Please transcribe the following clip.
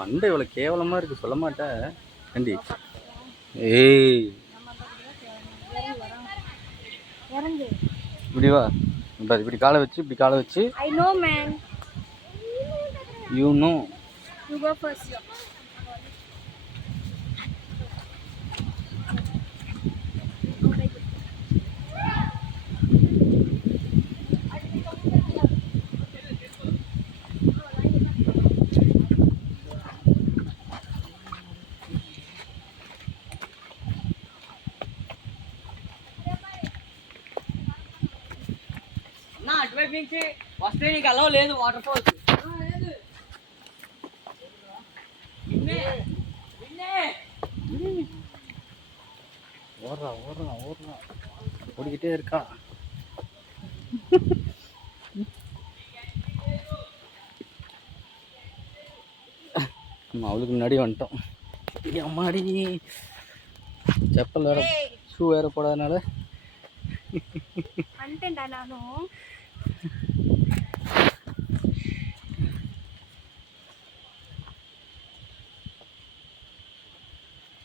மண்டை இவ்வளோ கேவலமாக இருக்குது, சொல்ல மாட்டேன் கண்டி. ஏய் இப்படி வா, இப்படி காலை வச்சு, இப்படி காலை வச்சு. I know man. You know. You go first. నా అటువైపు నుంచి వస్తే నీకు అలవ లేదు వాటర్ ఫాల్స్. ஓடுறா ஓடுறா ஓடுறா, ஓடிக்கிட்டே இருக்கா. அவளுக்கு முன்னாடி வந்துட்டோம். அம்மாடி, செப்பல் வேற ஷூ வேற போடாதனால అంటేంటా నాను